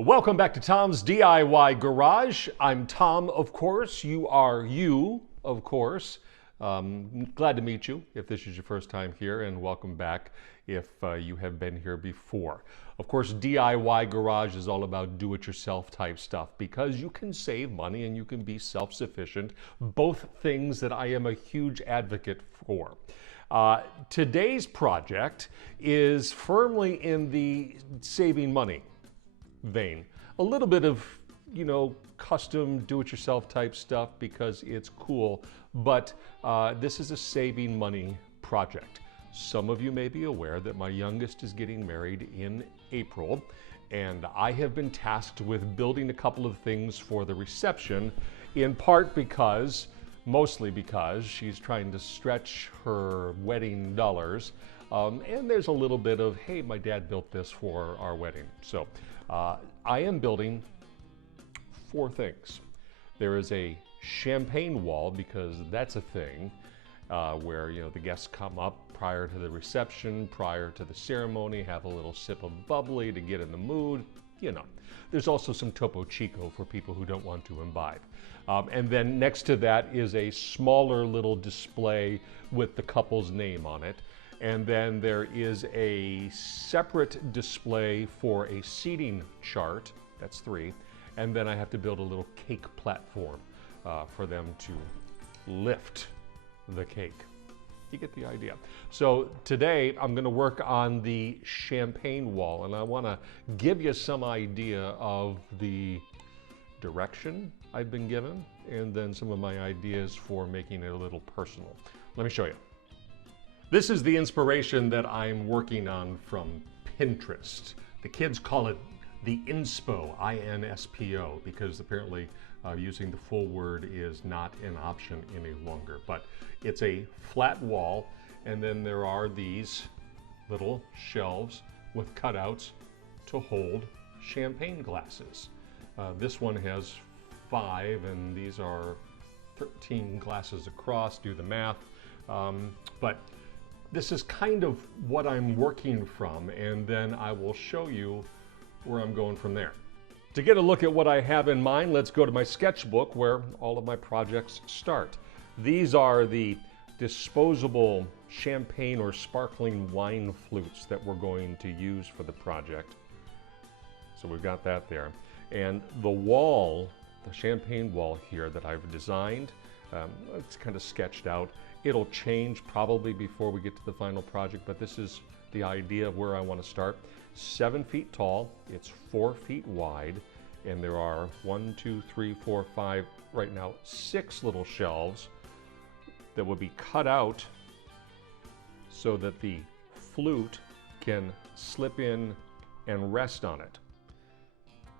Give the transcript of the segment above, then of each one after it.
Welcome back to Tom's DIY Garage. I'm Tom, of course. You are you, of course. Glad to meet you if this is your first time here, and welcome back if you have been here before. Of course, DIY Garage is all about do-it-yourself type stuff because you can save money and you can be self-sufficient, both things that I am a huge advocate for. Today's project is firmly in the saving money vein. A little bit of, custom do-it-yourself type stuff because it's cool, but this is a saving money project. Some of you may be aware that my youngest is getting married in April, and I have been tasked with building a couple of things for the reception, in part because, mostly because, she's trying to stretch her wedding dollars, and there's a little bit of, hey, my dad built this for our wedding. So I am building 4 things. There is a Champaign Wall, because that's a thing where the guests come up prior to the reception, prior to the ceremony, have a little sip of bubbly to get in the mood. There's also some Topo Chico for people who don't want to imbibe. And then next to that is a smaller little display with the couple's name on it. And then there is a separate display for a seating chart. That's 3. And then I have to build a little cake platform for them to lift the cake. You get the idea. So today I'm going to work on the Champaign Wall, and I want to give you some idea of the direction I've been given and then some of my ideas for making it a little personal. Let me show you. This is the inspiration that I'm working on from Pinterest. The kids call it the inspo, I-N-S-P-O, because apparently using the full word is not an option any longer. But it's a flat wall, and then there are these little shelves with cutouts to hold champagne glasses. This one has 5, and these are 13 glasses across, do the math. But this is kind of what I'm working from, and then I will show you where I'm going from there. To get a look at what I have in mind, let's go to my sketchbook where all of my projects start. These are the disposable champagne or sparkling wine flutes that we're going to use for the project. So we've got that there. And the wall, the champagne wall here that I've designed, it's kind of sketched out. It'll change probably before we get to the final project, but this is the idea of where I want to start. 7 feet tall, it's 4 feet wide, and there are 1, 2, 3, 4, 5, right now 6 little shelves that will be cut out so that the flute can slip in and rest on it.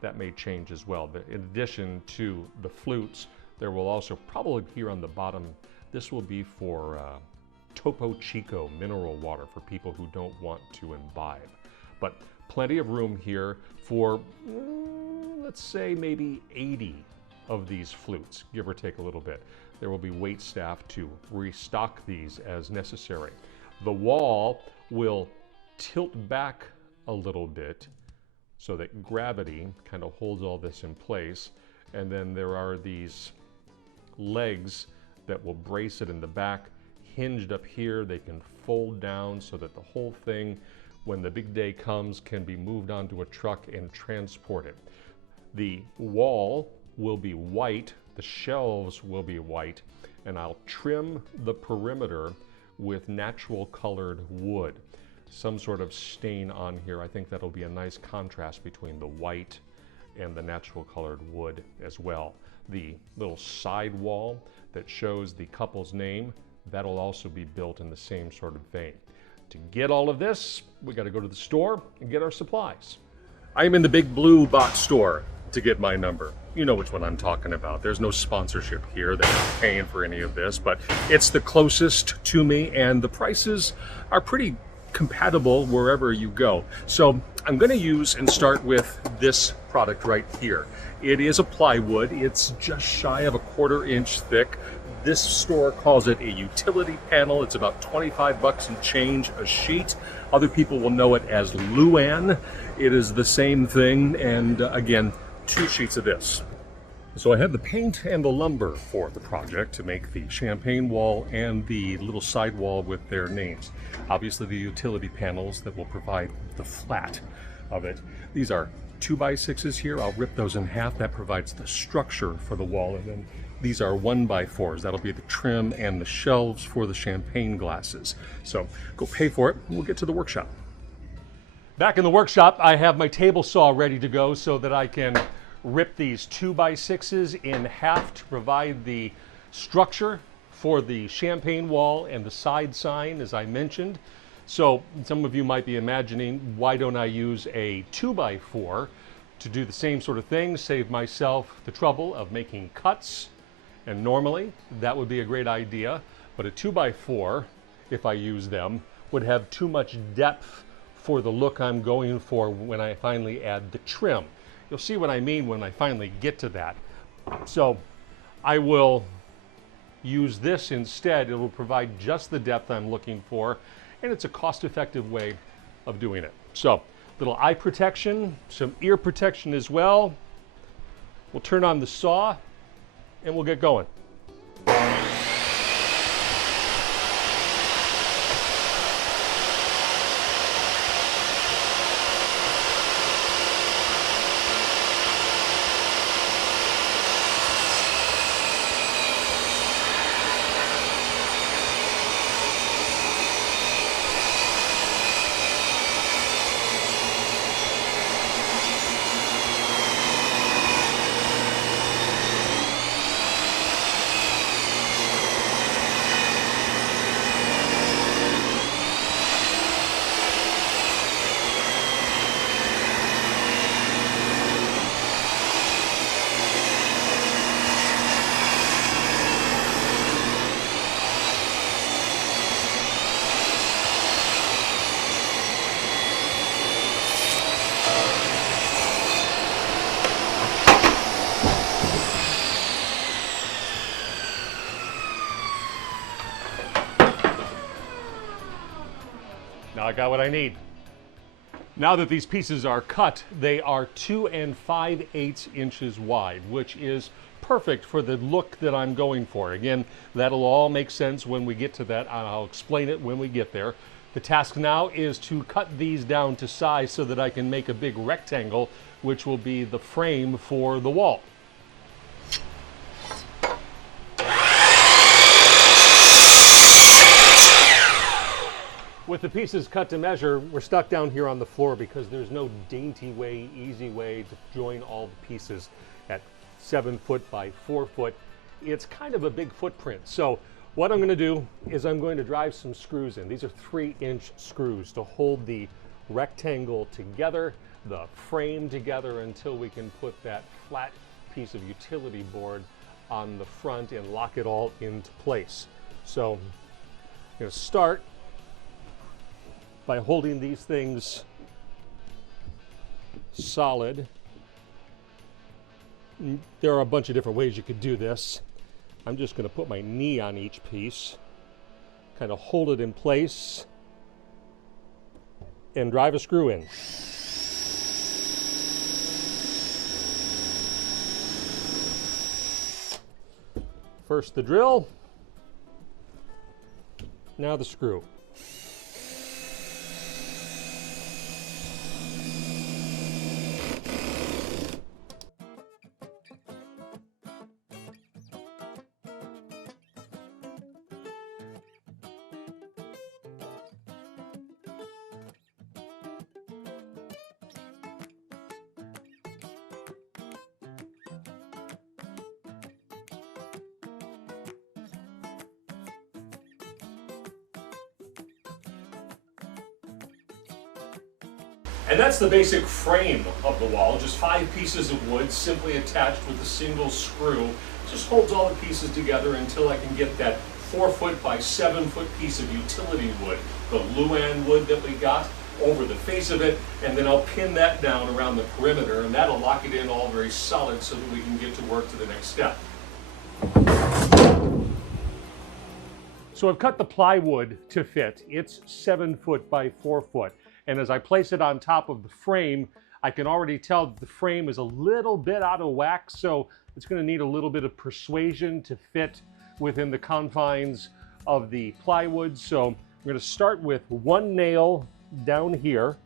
That may change as well, but in addition to the flutes, there will also probably here on the bottom, this will be for Topo Chico mineral water for people who don't want to imbibe. But plenty of room here for, let's say, maybe 80 of these flutes, give or take a little bit. There will be wait staff to restock these as necessary. The wall will tilt back a little bit so that gravity kind of holds all this in place. And then there are these legs that will brace it in the back, hinged up here. They can fold down so that the whole thing, when the big day comes, can be moved onto a truck and transported. The wall will be white, the shelves will be white, and I'll trim the perimeter with natural colored wood. Some sort of stain on here. I think that'll be a nice contrast between the white and the natural colored wood as well. The little side wall that shows the couple's name, that'll also be built in the same sort of vein. To get all of this, we got to go to the store and get our supplies. I'm in the Big Blue Box store to get my number. You know which one I'm talking about. There's no sponsorship here. They're not paying for any of this, but it's the closest to me, and the prices are pretty compatible wherever you go. So I'm going to use and start with this product right here. It is a plywood. It's just shy of a 1/4 inch thick, This store calls it a utility panel. It's about 25 bucks and change a sheet. Other people will know it as Luan. It is the same thing, and again, 2 sheets of this. So I have the paint and the lumber for the project to make the Champaign Wall and the little side wall with their names. Obviously the utility panels that will provide the flat of it. These are 2x6s here. I'll rip those in half. That provides the structure for the wall. And then these are 1x4s. That'll be the trim and the shelves for the champagne glasses. So go pay for it and we'll get to the workshop. Back in the workshop, I have my table saw ready to go so that I can rip these 2x6s in half to provide the structure for the Champaign Wall and the side sign, as I mentioned. So some of you might be imagining, why don't I use a 2x4 to do the same sort of thing, save myself the trouble of making cuts? And normally that would be a great idea, but a 2x4, if I use them, would have too much depth for the look I'm going for when I finally add the trim. You'll see what I mean when I finally get to that. So I will use this instead. It will provide just the depth I'm looking for, and it's a cost-effective way of doing it. So little eye protection, some ear protection as well. We'll turn on the saw and we'll get going. Now I got what I need. Now that these pieces are cut, they are 2 5/8 inches wide, which is perfect for the look that I'm going for. Again, that'll all make sense when we get to that. I'll explain it when we get there. The task now is to cut these down to size so that I can make a big rectangle, which will be the frame for the wall. With the pieces cut to measure, we're stuck down here on the floor because there's no dainty way, easy way to join all the pieces at 7 foot by 4 foot. It's kind of a big footprint. So what I'm going to do is I'm going to drive some screws in. These are 3-inch screws to hold the rectangle together, the frame together, until we can put that flat piece of utility board on the front and lock it all into place. So I'm going to start by holding these things solid. There are a bunch of different ways you could do this. I'm just going to put my knee on each piece, kind of hold it in place, and drive a screw in. First the drill, now the screw. And that's the basic frame of the wall, just 5 pieces of wood simply attached with a single screw. Just holds all the pieces together until I can get that 4 foot by 7 foot piece of utility wood, the Luan wood that we got, over the face of it, and then I'll pin that down around the perimeter, and that'll lock it in all very solid so that we can get to work to the next step. So I've cut the plywood to fit. It's 7 foot by 4 foot. And as I place it on top of the frame, I can already tell that the frame is a little bit out of whack, so it's going to need a little bit of persuasion to fit within the confines of the plywood. So I'm going to start with one nail down here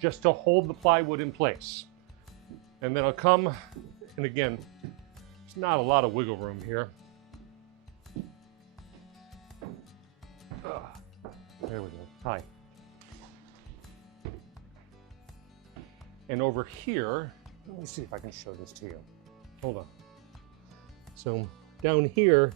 just to hold the plywood in place. And then I'll come, and again, there's not a lot of wiggle room here. There we go. Hi. And over here, let me see if I can show this to you. Hold on. So down here,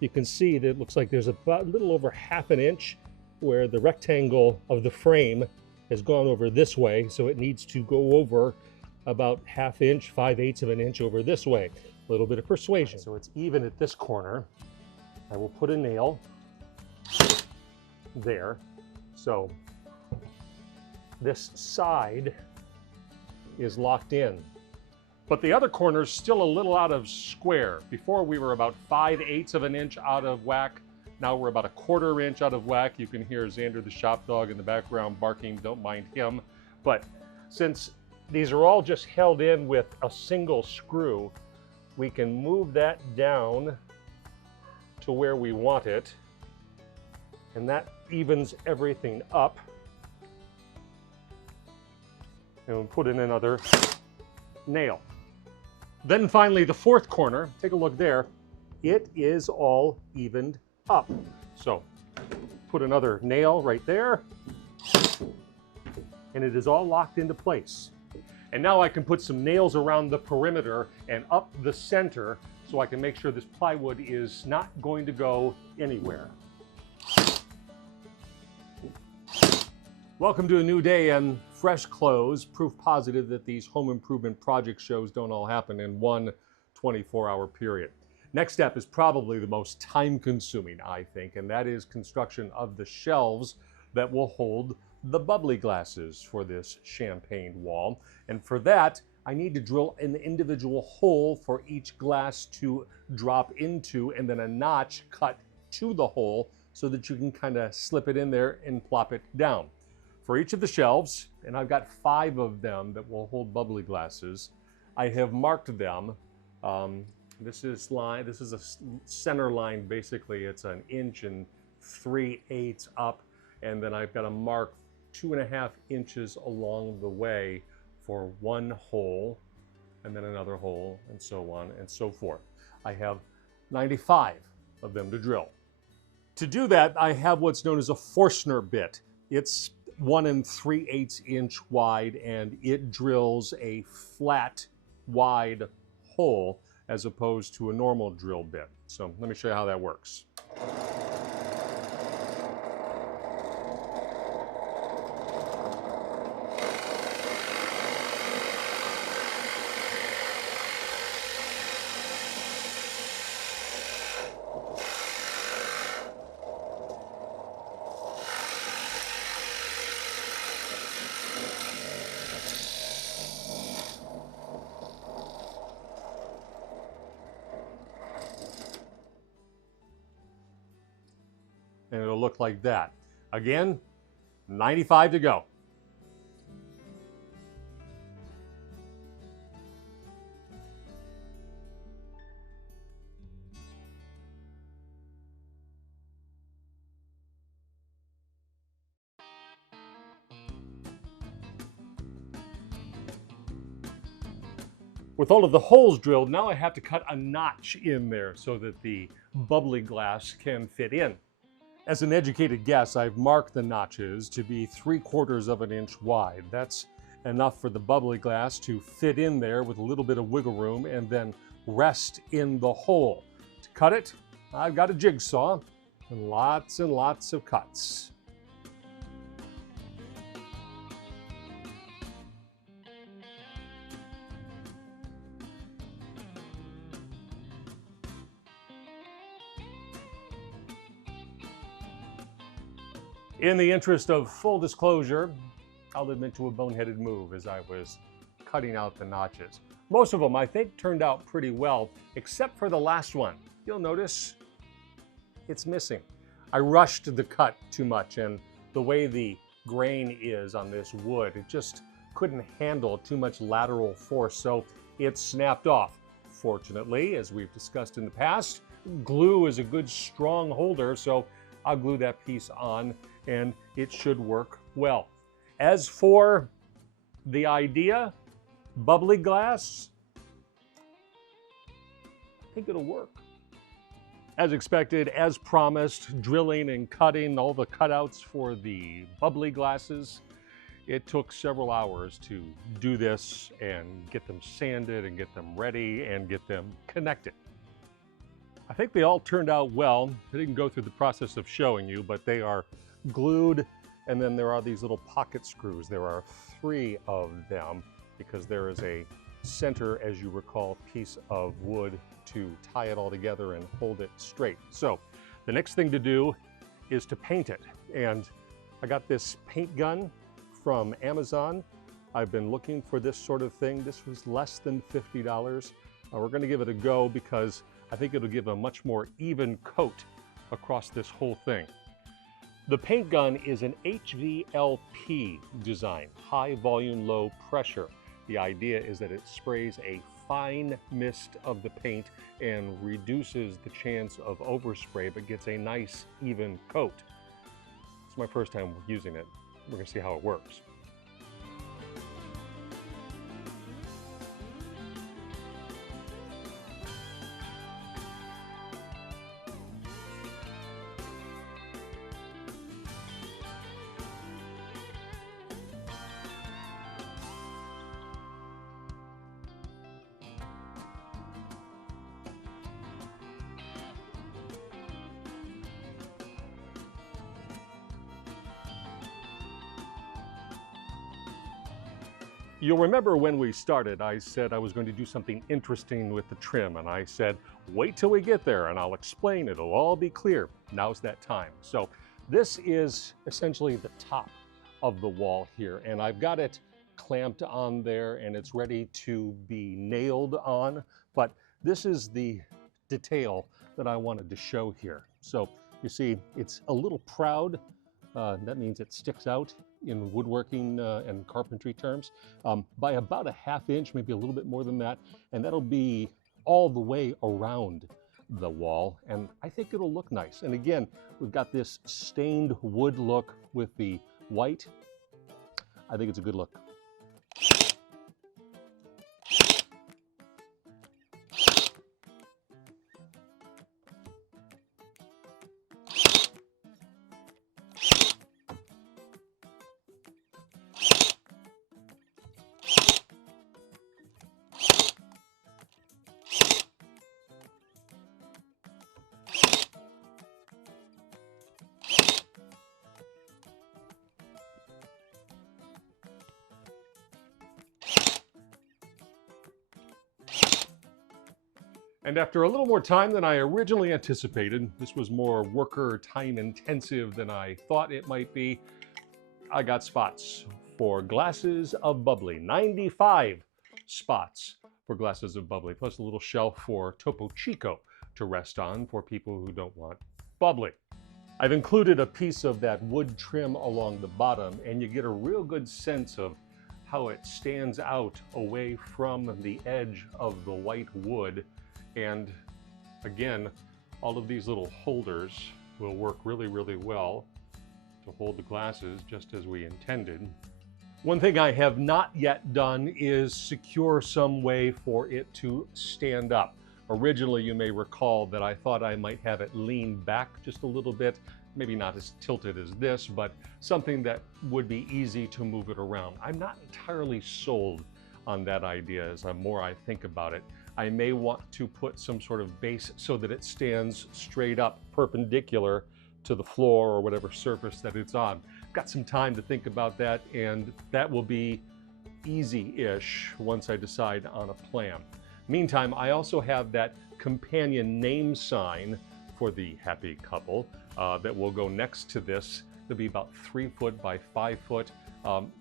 you can see that it looks like there's about a little over ½ an inch where the rectangle of the frame has gone over this way. So it needs to go over about ½ inch, 5/8 of an inch over this way. A little bit of persuasion. So it's even at this corner. I will put a nail there. So this side is locked in. But the other corner is still a little out of square. Before we were about 5/8 of an inch out of whack. Now we're about 1/4 inch out of whack. You can hear Xander the shop dog in the background barking, don't mind him. But since these are all just held in with a single screw, we can move that down to where we want it. And that evens everything up. And we'll put in another nail. Then finally the fourth corner, take a look there, it is all evened up. So put another nail right there, and it is all locked into place. And now I can put some nails around the perimeter and up the center so I can make sure this plywood is not going to go anywhere. Welcome to a new day and fresh clothes, proof positive that these home improvement project shows don't all happen in one 24-hour period. Next step is probably the most time-consuming, I think, and that is construction of the shelves that will hold the bubbly glasses for this Champaign wall. And for that, I need to drill an individual hole for each glass to drop into, and then a notch cut to the hole so that you can kind of slip it in there and plop it down. For each of the shelves, and I've got 5 of them that will hold bubbly glasses, I have marked them. This is a center line, basically. It's 1 3/8 inches up, and then I've got to mark 2.5 inches along the way for one hole, and then another hole, and so on and so forth. I have 95 of them to drill. To do that, I have what's known as a Forstner bit. It's 1 3/8 inch wide, and it drills a flat, wide hole as opposed to a normal drill bit. So let me show you how that works. And it'll look like that. Again, 95 to go. With all of the holes drilled, now I have to cut a notch in there so that the bubbly glass can fit in. As an educated guess, I've marked the notches to be 3/4 of an inch wide. That's enough for the bubbly glass to fit in there with a little bit of wiggle room and then rest in the hole. To cut it, I've got a jigsaw and lots of cuts. In the interest of full disclosure, I'll admit to a boneheaded move as I was cutting out the notches. Most of them, I think, turned out pretty well, except for the last one. You'll notice it's missing. I rushed the cut too much, and the way the grain is on this wood, it just couldn't handle too much lateral force, so it snapped off. Fortunately, as we've discussed in the past, glue is a good strong holder, so I'll glue that piece on and it should work well. As for the idea, bubbly glass, I think it'll work. As expected, as promised, drilling and cutting all the cutouts for the bubbly glasses. It took several hours to do this and get them sanded and get them ready and get them connected. I think they all turned out well. I didn't go through the process of showing you, but they are glued, and then there are these little pocket screws. There are 3 of them because there is a center, as you recall, piece of wood to tie it all together and hold it straight. So the next thing to do is to paint it. And I got this paint gun from Amazon. I've been looking for this sort of thing. This was less than $50. We're going to give it a go because I think it'll give a much more even coat across this whole thing. The paint gun is an HVLP design, high volume, low pressure. The idea is that it sprays a fine mist of the paint and reduces the chance of overspray, but gets a nice even coat. It's my first time using it. We're going to see how it works. You'll remember when we started, I said I was going to do something interesting with the trim, and I said, wait till we get there and I'll explain. It'll all be clear. Now's that time. So this is essentially the top of the wall here, and I've got it clamped on there and it's ready to be nailed on, but this is the detail that I wanted to show here. So you see, it's a little proud. That means it sticks out in woodworking and carpentry terms by about a ½ inch, maybe a little bit more than that, and that'll be all the way around the wall, and I think it'll look nice. And again, we've got this stained wood look with the white. I think it's a good look. And after a little more time than I originally anticipated, this was more worker time intensive than I thought it might be, I got spots for glasses of bubbly. 95 spots for glasses of bubbly, plus a little shelf for Topo Chico to rest on for people who don't want bubbly. I've included a piece of that wood trim along the bottom, and you get a real good sense of how it stands out away from the edge of the white wood. And again, all of these little holders will work really, really well to hold the glasses just as we intended. One thing I have not yet done is secure some way for it to stand up. Originally, you may recall that I thought I might have it lean back just a little bit, maybe not as tilted as this, but something that would be easy to move it around. I'm not entirely sold on that idea as the more I think about it. I may want to put some sort of base so that it stands straight up perpendicular to the floor or whatever surface that it's on. I've got some time to think about that, and that will be easy-ish once I decide on a plan. Meantime, I also have that companion name sign for the happy couple that will go next to this. It'll be about 3 foot by 5 foot.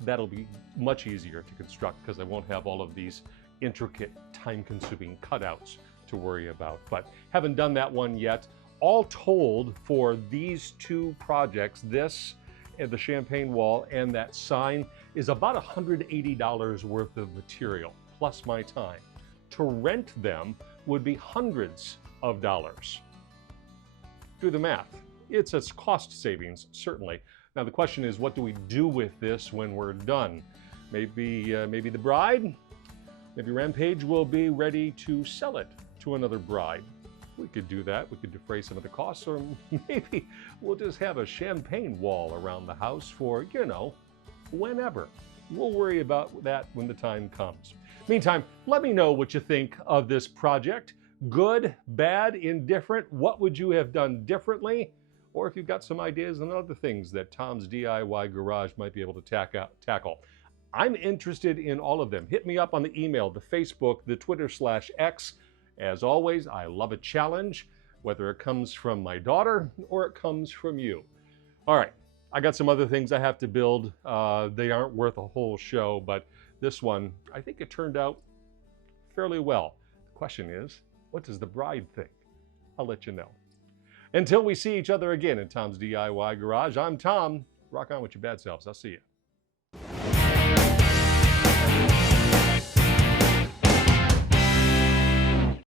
That'll be much easier to construct because I won't have all of these intricate, time-consuming cutouts to worry about. But haven't done that one yet. All told, for these two projects, this and the Champaign Wall and that sign, is about $180 worth of material, plus my time. To rent them would be hundreds of dollars. Do the math. It's a cost savings, certainly. Now the question is, what do we do with this when we're done? Maybe the bride? Maybe Rampage will be ready to sell it to another bride. We could do that. We could defray some of the costs, or maybe we'll just have a champagne wall around the house for, you know, whenever. We'll worry about that when the time comes. Meantime, let me know what you think of this project. Good, bad, indifferent. What would you have done differently? Or if you've got some ideas on other things that Tom's DIY Garage might be able to tackle. I'm interested in all of them. Hit me up on the email, the Facebook, the Twitter/X. As always, I love a challenge, whether it comes from my daughter or it comes from you. All right, I got some other things I have to build. They aren't worth a whole show, but this one, I think it turned out fairly well. The question is, what does the bride think? I'll let you know. Until we see each other again in Tom's DIY Garage, I'm Tom. Rock on with your bad selves. I'll see you.